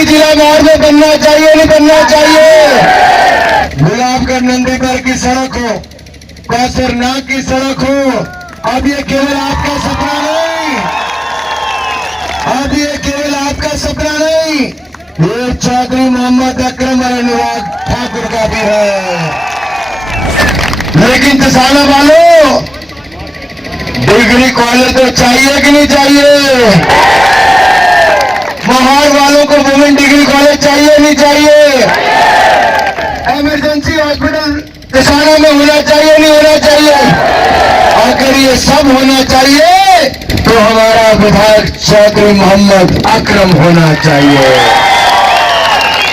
भी जिला मार्ग में बनना चाहिए, नहीं बनना चाहिए। गुलाबगढ़ नंदीगढ़ की सड़क हो, कौसरनाग की सड़क हो, अब ये केवल आपका सपना नहीं, अब ये केवल आपका सपना नहीं, ये चौधरी मोहम्मद अकरम और अनुराग ठाकुर का भी है। लेकिन किसानों वालों, डिग्री कॉलेज तो चाहिए कि नहीं चाहिए? महार वालों को वुमेन डिग्री कॉलेज चाहिए नहीं चाहिए? इमरजेंसी हॉस्पिटल किसानों में होना चाहिए नहीं होना चाहिए? अगर ये सब होना चाहिए तो हमारा विधायक चौधरी मोहम्मद अकरम होना चाहिए।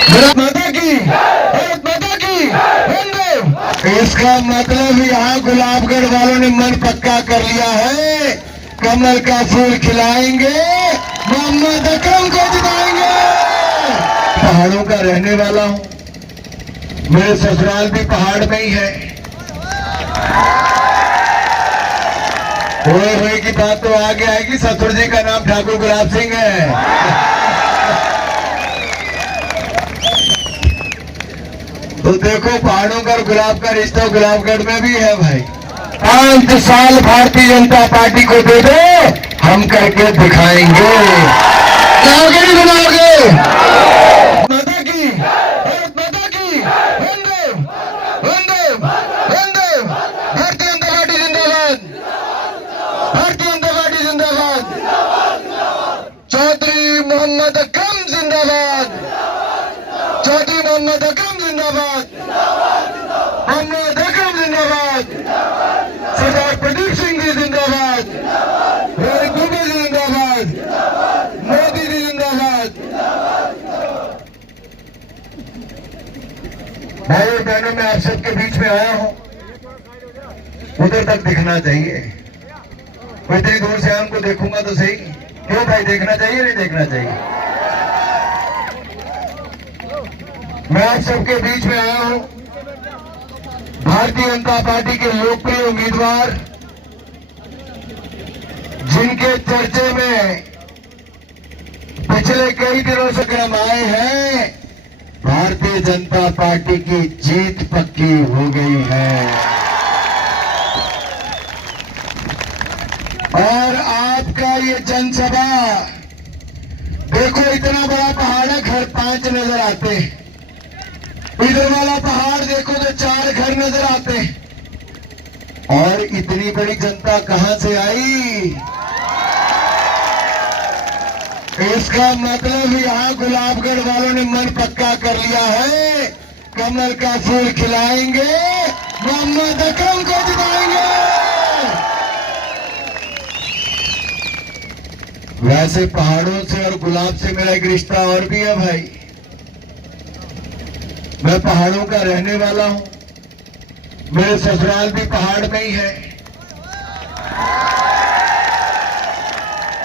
भारत माता की, भारत माता की वंदे। इसका मतलब यहाँ गुलाबगढ़ वालों ने मन पक्का कर लिया है, कमल का फूल खिलाएंगे, मोहम्मद अकरम को जिताएंगे। पहाड़ों का रहने वाला हूँ, मेरे ससुराल भी पहाड़ में ही है। होए की बात तो आगे आएगी, ससुर जी का नाम ठाकुर गुलाब सिंह है। तो देखो पहाड़ों का और गुलाब का रिश्ता गुलाबगढ़ में भी है भाई। 5 साल भारतीय जनता पार्टी को दे दो, हम करके दिखाएंगे। बनाओगे नहीं बनाओगे? माता की, भारत माता की वंदे, वंदे, वंदे। भारतीय जनता पार्टी जिंदाबाद, भारतीय जनता पार्टी जिंदाबाद, चौधरी मोहम्मद अकरम जिंदाबाद, चौधरी मोहम्मद अकरम जिंदाबाद, मोहम्मद अकरम जिंदाबाद, सरदार प्रदीप सिंह जी जिंदाबाद, रोहित दुबे जी जिंदाबाद, मोदी जी जिंदाबाद। भाई और बहनों, मैं आप सबके बीच में आया हूं, उधर तक दिखना चाहिए। इतनी दूर से हमको देखूंगा तो सही, क्यों भाई? देखना चाहिए नहीं देखना चाहिए? मैं आप सबके बीच में आया हूं, भारतीय जनता पार्टी के लोकप्रिय उम्मीदवार, जिनके चर्चे में पिछले कई दिनों से क्रम आए हैं, भारतीय जनता पार्टी की जीत पक्की हो गई है। और आपका ये जनसभा देखो, इतना बड़ा पहाड़ है, घर 5 नजर आते हैं। इधर वाला पहाड़ देखो तो 4 घर नजर आते हैं। और इतनी बड़ी जनता कहां से आई? इसका मतलब यहाँ गुलाबगढ़ वालों ने मन पक्का कर लिया है, कमल का फूल खिलाएंगे, मोहम्मद अकरम को जिताएंगे। वैसे पहाड़ों से और गुलाब से मेरा एक रिश्ता और भी है भाई। मैं पहाड़ों का रहने वाला हूं, मेरे ससुराल भी पहाड़ में ही है।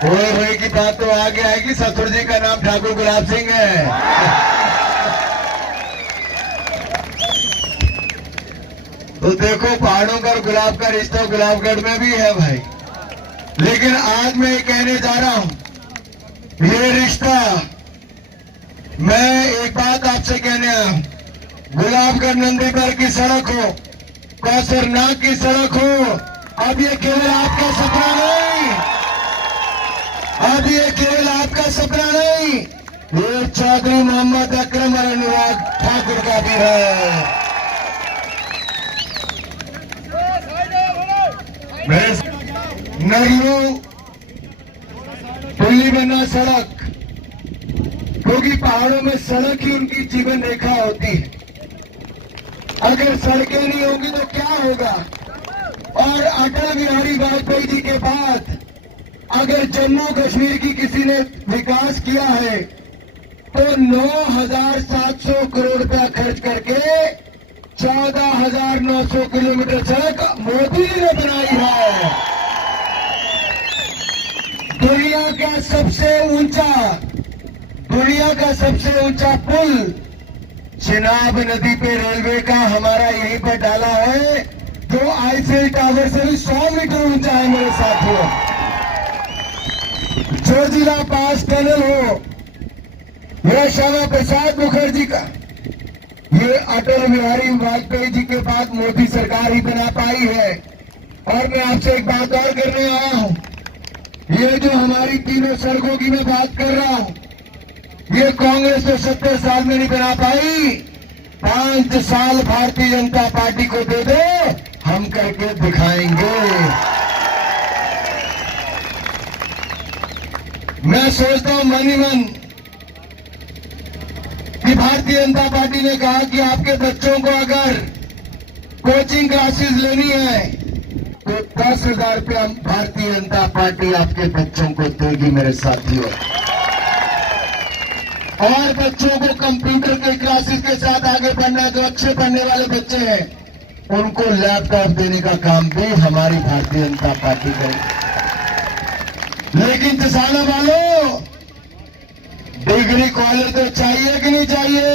होए की बात तो आगे आएगी, ससुर जी का नाम ठाकुर गुलाब सिंह है। तो देखो पहाड़ों का और गुलाब का रिश्ता गुलाबगढ़ में भी है भाई। लेकिन आज मैं ये कहने जा रहा हूं, ये रिश्ता, मैं एक बात आपसे कहने आया हूं, गुलाबगढ़ नंदीगढ़ की सड़क हो, कौसरनाग की सड़क हो, अब ये केवल आपका सपना नहीं, अब ये केवल आपका सपना नहीं, ये चौधरी मोहम्मद अकरम और अनुराग ठाकुर का भी है। नरियों पुल्ली बना सड़क, क्योंकि पहाड़ों में सड़क ही उनकी जीवन रेखा होती है। अगर सड़कें नहीं होंगी तो क्या होगा? और अटल बिहारी वाजपेयी जी के बाद अगर जम्मू कश्मीर की किसी ने विकास किया है तो 9,700 करोड़ रुपया खर्च करके 14,900 किलोमीटर सड़क मोदी जी ने बनाई है। दुनिया का सबसे ऊंचा पुल चिनाब नदी पे रेलवे का हमारा यहीं पर डाला है, जो आईफिल टावर से भी 100 मीटर ऊंचा है मेरे साथियों। जोजिला पास टनल हो, यह श्यामा प्रसाद मुखर्जी का, ये अटल बिहारी वाजपेयी जी के बाद मोदी सरकार ही बना पाई है। और मैं आपसे एक बात और करने आया हूं, ये जो हमारी तीनों सड़कों की मैं बात कर रहा हूं, ये कांग्रेस तो 70 साल में नहीं बना पाई। 5 साल भारतीय जनता पार्टी को दे दो, हम करके दिखाएंगे। मैं सोचता हूं मन ही मन कि भारतीय जनता पार्टी ने कहा कि आपके बच्चों को अगर कोचिंग क्लासेस लेनी है तो 10,000 रुपया भारतीय जनता पार्टी आपके बच्चों को देगी मेरे साथियों। और बच्चों को कंप्यूटर के क्लासेस के साथ आगे बढ़ना है, जो अच्छे पढ़ने वाले बच्चे हैं उनको लैपटॉप देने का काम भी हमारी भारतीय जनता पार्टी करेगी। लेकिन किसानों वालों, डिग्री कॉलेज तो चाहिए कि नहीं चाहिए?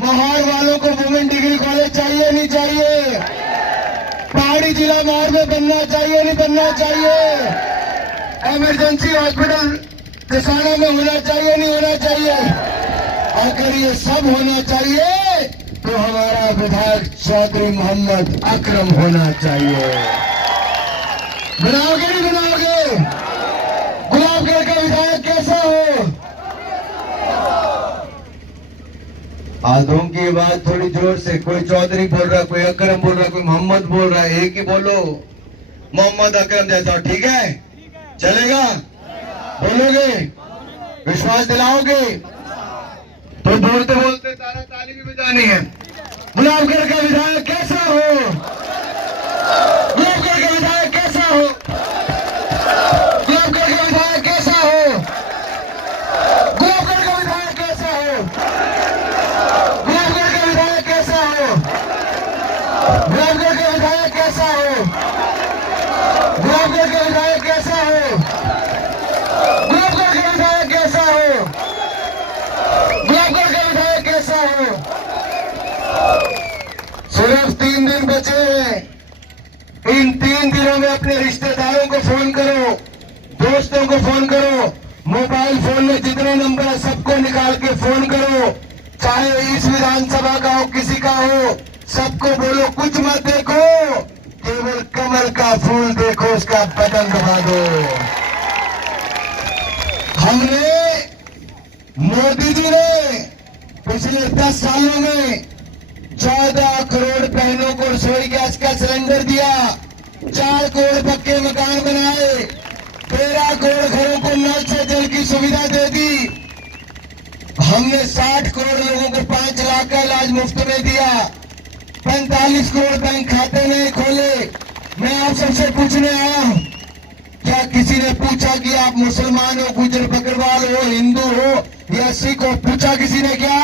महार वालों को वुमेन डिग्री कॉलेज चाहिए नहीं चाहिए? पहाड़ी जिला महार में बनना चाहिए नहीं बनना चाहिए? इमरजेंसी हॉस्पिटल किसानों में होना चाहिए नहीं होना चाहिए? अगर ये सब होना चाहिए तो हमारा विधायक चौधरी मोहम्मद अकरम होना चाहिए। बनाओगे नहीं बनाओगे? गुलाबगढ़ का विधायक कैसा हो? आधों की बात थोड़ी जोर से, कोई चौधरी बोल रहा, कोई अकरम बोल रहा, कोई मोहम्मद बोल रहा है, एक ही बोलो, मोहम्मद अकरम जैसा। ठीक है, चलेगा? बोलोगे? विश्वास दिलाओगे? तो बोलते बोलते ताली भी बजानी है। गुलाबगढ़ का विधायक कैसा हो? गुलाबगढ़ का विधायक कैसा हो? गुलाबगढ़ का विधायक कैसा हो? गुलाबगढ़ का विधायक कैसा हो? गुलाबगढ़ का विधायक कैसा हो? गुलाबगढ़ का विधायक कैसा हो? गुलाबगढ़ का विधायक कैसा हो? गुलाबगढ़ का विधायक कैसा हो? गुलाबगढ़ का विधायक कैसा हो? सिर्फ 3 दिन बचे हैं। इन 3 दिनों में अपने रिश्तेदारों को फोन करो, दोस्तों को फोन करो, मोबाइल फोन में जितने नंबर है सबको निकाल के फोन करो, चाहे इस विधानसभा का हो किसी का हो, सबको बोलो कुछ मत देखो, केवल कमल का फूल देखो, उसका बटन दबा दो। हमने, मोदी जी ने पिछले 10 सालों में 14 करोड़ बहनों को रसोई गैस का सिलेंडर दिया, 4 करोड़ पक्के मकान बनाए, 13 करोड़ घरों को नल से जल की सुविधा दे दी। हमने 60 करोड़ लोगों को 5 लाख का इलाज मुफ्त में दिया, 45 करोड़ बैंक खाते नहीं खोले। मैं आप सबसे पूछने आया हूं, क्या किसी ने पूछा कि आप मुसलमान हो, गुजर बकरवाल हो, हिंदू हो या सिख हो? पूछा किसी ने क्या?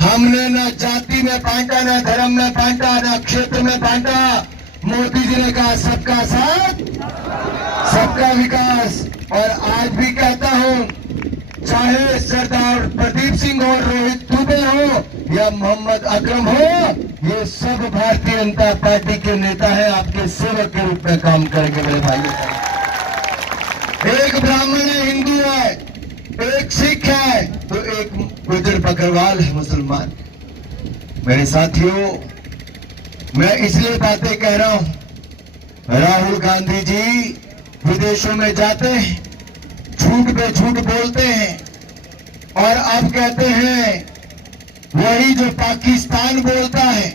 हमने न जाति में बांटा, न धर्म में बांटा, न क्षेत्र में बांटा। मोदी जी ने कहा सबका साथ सबका विकास। और आज भी कहता हूं, चाहे सरदार प्रदीप सिंह और रोहित दुबे हो या मोहम्मद अकरम हो, ये सब भारतीय जनता पार्टी के नेता हैं, आपके सेवक के रूप में काम करेंगे मेरे भाइयों। एक ब्राह्मण है, हिंदू है, एक सिख है, तो एक गुजर बकरवाल है, मुसलमान। मेरे साथियों, मैं इसलिए बातें कह रहा हूं, राहुल गांधी जी विदेशों में जाते हैं, झूठ पे झूठ बोलते हैं, और अब कहते हैं वही जो पाकिस्तान बोलता है।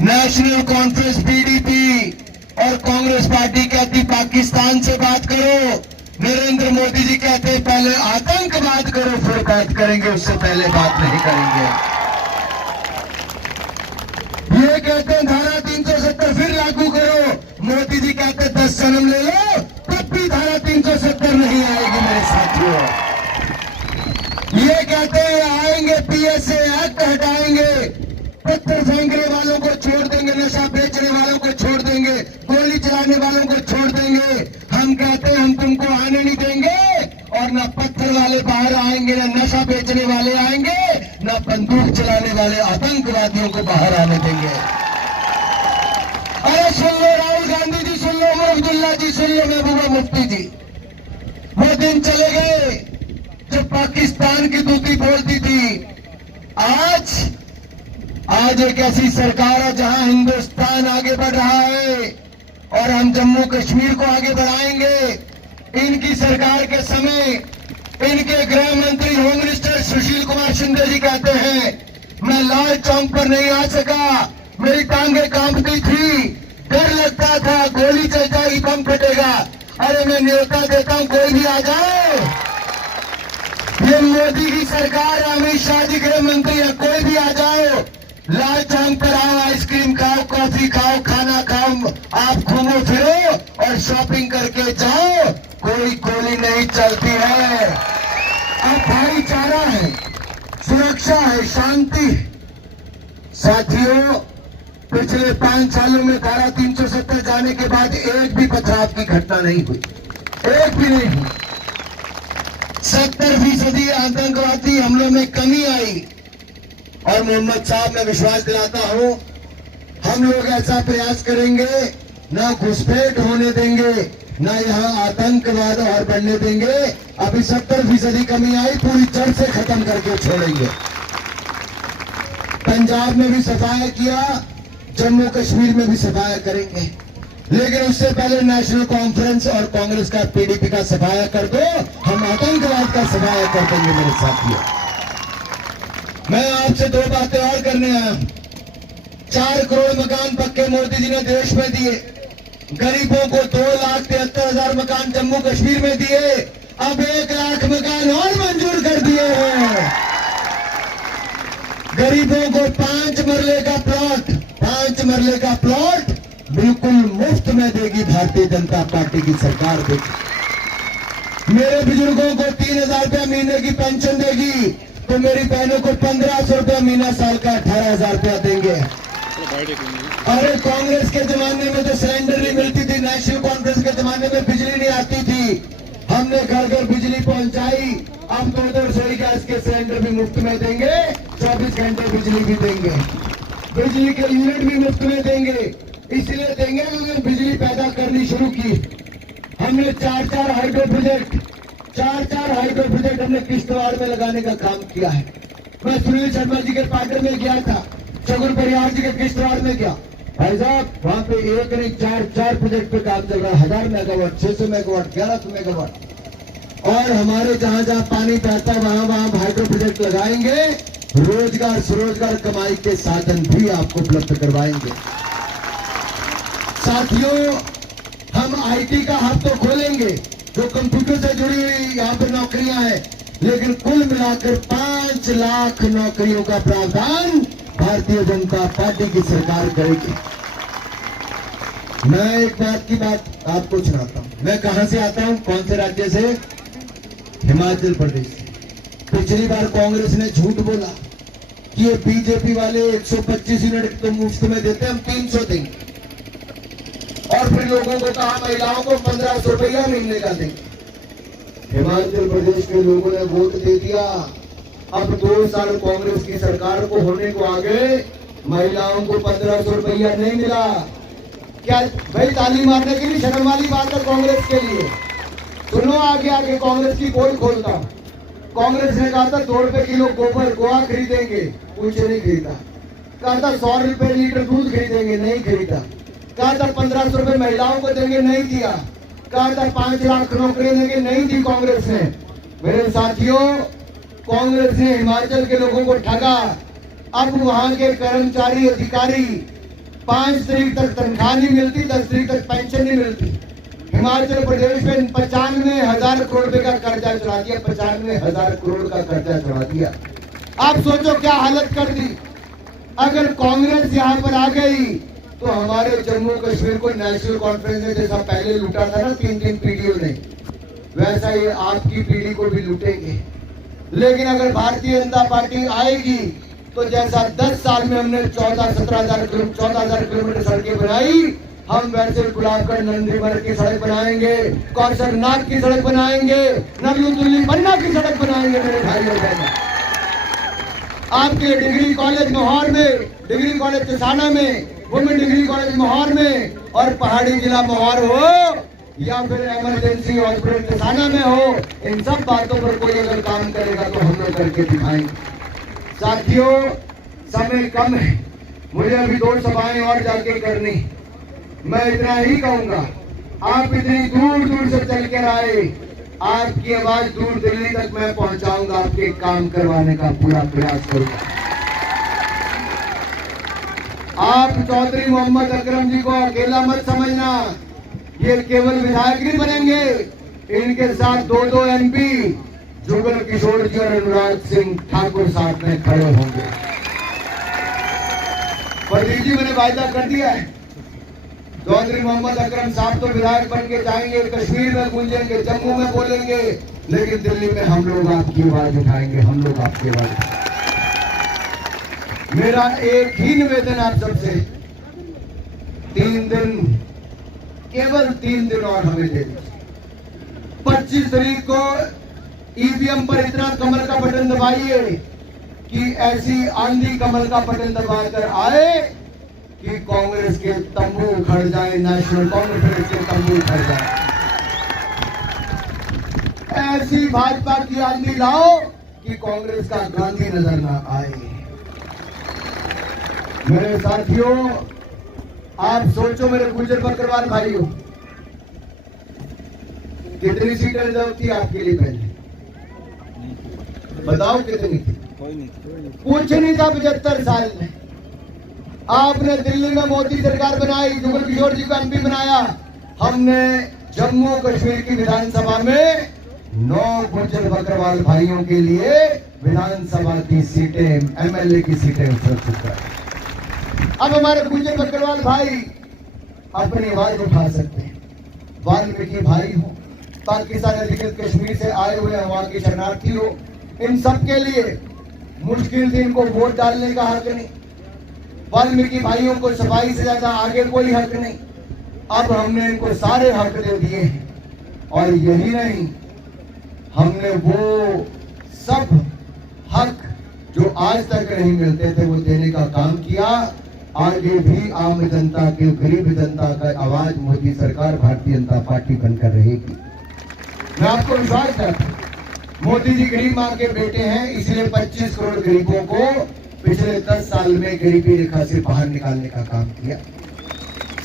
नेशनल कॉन्फ्रेंस पीडीपी और कांग्रेस पार्टी कहती पाकिस्तान से बात करो, नरेंद्र मोदी जी कहते पहले आतंकवाद करो फिर बात करेंगे, उससे पहले बात नहीं करेंगे। ये कहते हैं धारा 370 फिर लागू करो, मोदी जी कहते 10 जन्म ले लो तब भी धारा 370 नहीं आएगी मेरे साथियों। ये कहते हैं आएंगे पीएसए एक्ट हटाएंगे, पत्थर फेंकने वालों को छोड़ देंगे, नशा बेचने वालों को छोड़ देंगे, गोली चलाने वालों को छोड़ देंगे। हम कहते हैं हम तुमको आने नहीं देंगे, और न पत्थर वाले बाहर आएंगे, न नशा बेचने वाले आएंगे, न बंदूक चलाने वाले आतंकवादियों को बाहर आने देंगे। अरे सुन लो राहुल गांधी जी, सुन लो उमर अब्दुल्ला जी, सुन लो महबूबा मुफ्ती जी, वो दिन चले गए जब पाकिस्तान की दूती बोलती थी। आज एक ऐसी सरकार है जहां हिंदुस्तान आगे बढ़ रहा है और हम जम्मू कश्मीर को आगे बढ़ाएंगे। इनकी सरकार के समय इनके गृह मंत्री होम मिनिस्टर सुशील कुमार शिंदे जी कहते हैं, मैं लाल चौक पर नहीं आ सका, मेरी टांगे कांपती थी, डर लगता था गोली चल जाएगी, बम फटेगा। अरे मैं न्योता देता हूं, कोई भी आ जाए। ये मोदी की सरकार, अमित शाह जी गृह मंत्री है, कोई भी आ जाओ, लाल चौक पर आओ, आइसक्रीम खाओ, कॉफी खाओ, खाना खाओ, आप घूमो फिरो और शॉपिंग करके जाओ, कोई गोली नहीं चलती है। अब भाईचारा है, सुरक्षा है, शांति। साथियों, पिछले 5 सालों में धारा 370 जाने के बाद एक भी पथराव की घटना नहीं हुई, एक भी नहीं हुई। 70% आतंकवादी हमलों में कमी आई और मोहम्मद साहब, मैं विश्वास दिलाता हूं, हम लोग ऐसा प्रयास करेंगे, न घुसपैठ होने देंगे, न यहां आतंकवाद और बढ़ने देंगे। अभी 70% कमी आई, पूरी जड़ से खत्म करके छोड़ेंगे। पंजाब में भी सफाया किया, जम्मू कश्मीर में भी सफाया करेंगे, लेकिन उससे पहले नेशनल कॉन्फ्रेंस और कांग्रेस का, पीडीपी का सफाया कर दो, हम आतंकवाद का सफाया कर देंगे। मेरे साथियों, मैं आपसे 2 बातें और करने आया हूं। 4 करोड़ मकान पक्के मोदी जी ने देश में दिए, गरीबों को 2,73,000 मकान जम्मू कश्मीर में दिए, अब 1 लाख मकान और मंजूर कर दिए हैं। गरीबों को 5 मरले का प्लॉट बिल्कुल मुफ्त में देगी भारतीय जनता पार्टी की सरकार देगी। मेरे बुजुर्गों को 3,000 रुपया महीने की पेंशन देगी, तो मेरी बहनों को 1,500 रुपया महीना, साल का 18,000 रुपया देंगे। अरे कांग्रेस के जमाने में तो सिलेंडर नहीं मिलती थी, नेशनल कॉन्फ्रेंस के जमाने में बिजली नहीं आती थी, हमने घर घर बिजली पहुंचाई। अब 2 रसोई गैस के सिलेंडर भी मुफ्त में देंगे, 24 घंटे बिजली भी देंगे, बिजली के यूनिट भी मुफ्त में देंगे। इसलिए देंगे क्योंकि बिजली पैदा करनी शुरू की। हमने 4 हाइड्रो प्रोजेक्ट हमने किश्तवाड़ में लगाने का काम किया है। मैं सुनील शर्मा जी के पार्टनर में गया था, चगुल परिहार जी के किश्तवाड़ में गया, भाई साहब वहां पे एक नहीं 4 प्रोजेक्ट पे काम चल रहा है, 1000 मेगावाट, 600 मेगावाट, 1100 मेगावाट। और हमारे जहां जहां पानी बहता है वहां हाइड्रो प्रोजेक्ट लगाएंगे, रोजगार स्वरोजगार कमाई के साधन भी आपको उपलब्ध करवाएंगे। साथियों, हम आईटी का हब तो खोलेंगे, जो कंप्यूटर से जुड़ी हुई यहाँ पर नौकरियां हैं, लेकिन कुल मिलाकर 5 लाख नौकरियों का प्रावधान भारतीय जनता पार्टी की सरकार करेगी। मैं एक बात आपको सुनाता हूं। मैं कहां से आता हूं, कौन से राज्य से? हिमाचल प्रदेश। पिछली बार कांग्रेस ने झूठ बोला कि ये बीजेपी वाले 125 यूनिट तो मुफ्त में देते, हम 300 देंगे, और फिर लोगों को कहा महिलाओं को 1,500 रुपया महीने का देंगे। हिमाचल प्रदेश के लोगों ने वोट दे दिया। अब 2 साल कांग्रेस की सरकार को होने को आ गए, महिलाओं को 1,500 रुपया नहीं मिला। क्या भाई ताली मारने के लिए शर्म वाली बात है कांग्रेस के लिए? सुनो, आगे कांग्रेस की पोल खोलता हूं। कांग्रेस ने कहा था 2 रुपए किलो गोबर गोवा खरीदेंगे, कुछ नहीं खरीदा। कहा था 100 रुपए लीटर दूध खरीदेंगे, नहीं खरीदा। कहा था 1,500 रुपए महिलाओं को देंगे, नहीं दिया। कहा था 5 लाख नौकरी देंगे, नहीं दी कांग्रेस ने। मेरे साथियों, कांग्रेस ने हिमाचल के लोगों को ठगा। अब वहां के कर्मचारी अधिकारी 5 तारीख तक तनख्वाह नहीं मिलती, 10 तारीख तक पेंशन नहीं मिलती। हिमाचल प्रदेश में 95,000 करोड़ रुपए का कर्जा चढ़ा दिया, 95,000 करोड़ का कर्जा चढ़ा दिया। आप सोचो क्या हालत कर दी। अगर कांग्रेस यहाँ पर आ गई तो हमारे जम्मू कश्मीर को नेशनल कॉन्फ्रेंस ने जैसा पहले लूटा था ना 3 पीढ़ियों ने, वैसा ये आपकी पीढ़ी को भी लूटेंगे। लेकिन अगर भारतीय जनता पार्टी आएगी तो जैसा 10 साल में हमने 14,000 किलोमीटर सड़कें बनाई, हम वैसे गुलाबगढ़ नंदीमर की सड़क बनाएंगे, कौशल नाग की सड़क बनाएंगे, नवलू दिल्ली पन्ना की सड़क बनाएंगे। मेरे भाई और बहन, आपके डिग्री कॉलेज मोहार में, डिग्री कॉलेज चसाना में, वुमेन डिग्री कॉलेज मोहार में और पहाड़ी जिला मोहार हो, या फिर इमरजेंसी हॉस्पिटल थाना में हो, इन सब बातों पर कोई अगर काम करेगा तो हम लोग करके दिखाएंगे। साथियों, समय कम है, मुझे अभी 2 सभाएं और जाके करनी। मैं इतना ही कहूंगा, आप इतनी दूर दूर से चल कर आए, आपकी आवाज दूर दिल्ली तक मैं पहुंचाऊंगा, आपके काम करवाने का पूरा प्रयास करूंगा। आप चौधरी मोहम्मद अकरम जी को अकेला मत समझना, ये केवल विधायक नहीं बनेंगे, इनके साथ 2 MP जुगल किशोर जी और अनुराग सिंह ठाकुर साथ में खड़े होंगे। प्रदीप जी, मैंने वायदा कर दिया है, चौधरी मोहम्मद अकरम साहब तो विधायक बन के जाएंगे, कश्मीर में गूंजेंगे, जम्मू में बोलेंगे, लेकिन दिल्ली में हम लोग आपकी आवाज उठाएंगे, हम लोग आपकी आवाज उठाएंगे। मेरा एक ही निवेदन आप सबसे, 3 दिन, केवल 3 दिन और हमें दे दीजिए। 25 तारीख को ईवीएम पर इतना कमल का बटन दबाइए कि ऐसी आंधी कमल का बटन दबाकर आए कि कांग्रेस के तंबू उखड़ जाए, नेशनल कांग्रेस के तंबू उखड़ जाए। ऐसी भाजपा की आंधी लाओ कि कांग्रेस का गांधी नजर ना आए। मेरे साथियों, आप सोचो, मेरे गुर्जर बकरवाल भाइयों, कितनी सीटें रिजर्व थी आपके लिए? पहले बताओ कितनी थी? कुछ नहीं था। 75 साल में आपने दिल्ली में मोदी सरकार बनाई, जुगल किशोर जी को MP बनाया। हमने जम्मू कश्मीर की विधानसभा में 9 गुर्जर बकरवाल भाइयों के लिए विधानसभा की सीटें, MLA की सीटें सुरक्षित कराई। अब हमारे गुर्जर बकरवाल भाई अपनी आवाज उठा सकते हैं। वाल्मीकि भाई हो, पाकिस्तान अधिकृत कश्मीर से आए हुए वहां के शरणार्थी हो, इन सब के लिए मुश्किल थी, इनको वोट डालने का हक नहीं। वाल्मीकि भाइयों को सफाई से ज्यादा आगे कोई हक नहीं। अब हमने इनको सारे हक दे दिए हैं, और यही नहीं, हमने वो सब हक जो आज तक नहीं मिलते थे वो देने का काम किया। आगे भी आम जनता के, गरीब जनता का आवाज मोदी सरकार, भारतीय जनता पार्टी बनकर रहेगी। मैं आपको विश्वास करता हूं, मोदी जी गरीब मां के बेटे हैं, इसलिए 25 करोड़ गरीबों को पिछले 10 साल में गरीबी रेखा से बाहर निकालने का काम किया।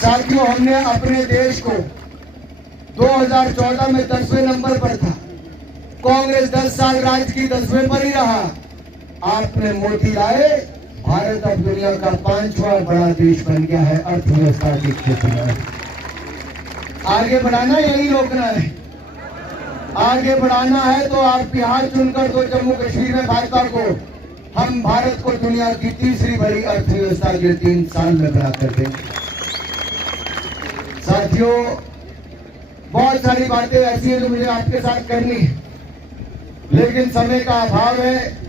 साथियों, हमने अपने देश को 2014 में 10वें नंबर पर था, कांग्रेस 10 साल राज की 10वें पर ही रहा। आपने मोदी लाए, भारत अब दुनिया का 5वां बड़ा देश बन गया है अर्थव्यवस्था के क्षेत्र में। आगे बढ़ाना, यही रोकना है। आगे बढ़ाना है तो आप बिहार चुनकर दो, जम्मू कश्मीर में भाजपा को, हम भारत को दुनिया की 3री बड़ी अर्थव्यवस्था के 3 साल में बना कर देंगे। साथियों, बहुत सारी बातें ऐसी हैं जो मुझे आपके साथ करनी है, लेकिन समय का अभाव है।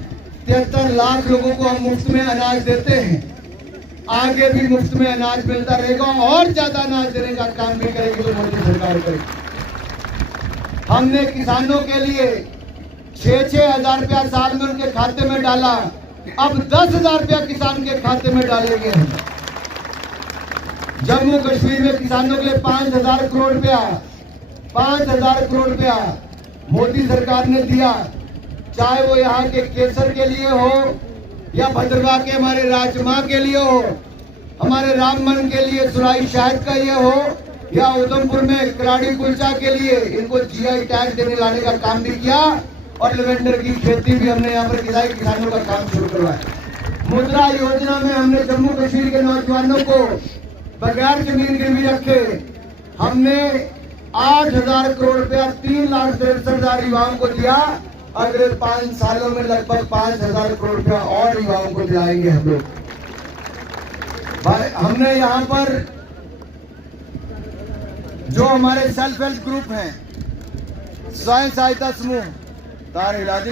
73 लाख लोगों को हम मुफ्त में अनाज देते हैं, आगे भी मुफ्त में अनाज मिलता रहेगा, और ज्यादा अनाज देने का काम भी करेगी तो मोदी सरकार करेगी। हमने किसानों के लिए 6-6 हजार रुपया साल में उनके खाते में डाला, अब 10,000 रुपया किसान के खाते में डालेंगे। जम्मू कश्मीर में किसानों के लिए 5,000 करोड़ रुपया, 5,000 करोड़ रुपया मोदी सरकार ने दिया। चाहे वो यहाँ के केसर के लिए हो, या भद्रवाह के हमारे राजमा के लिए हो, हमारे रामबन के लिए सुराई शहद का ये हो, या उधमपुर में कराड़ी कुलचा के लिए, इनको GI टैग देने लाने का काम भी किया, और लेवेंडर की खेती भी हमने यहाँ पर किसानों का काम शुरू करवाया। मुद्रा योजना में हमने जम्मू कश्मीर के नौजवानों को बगैर जमीन गिरवी रखे हमने 8,000 करोड़ रुपया 3,63,000 युवाओं को दिया। अगले 5 सालों में लगभग 5,000 करोड़ रुपया और युवाओं को दिलाएंगे हम लोग। हमने यहाँ पर जो हमारे सेल्फ हेल्प ग्रुप हैं, स्वयं सहायता समूह, तार हिला दी।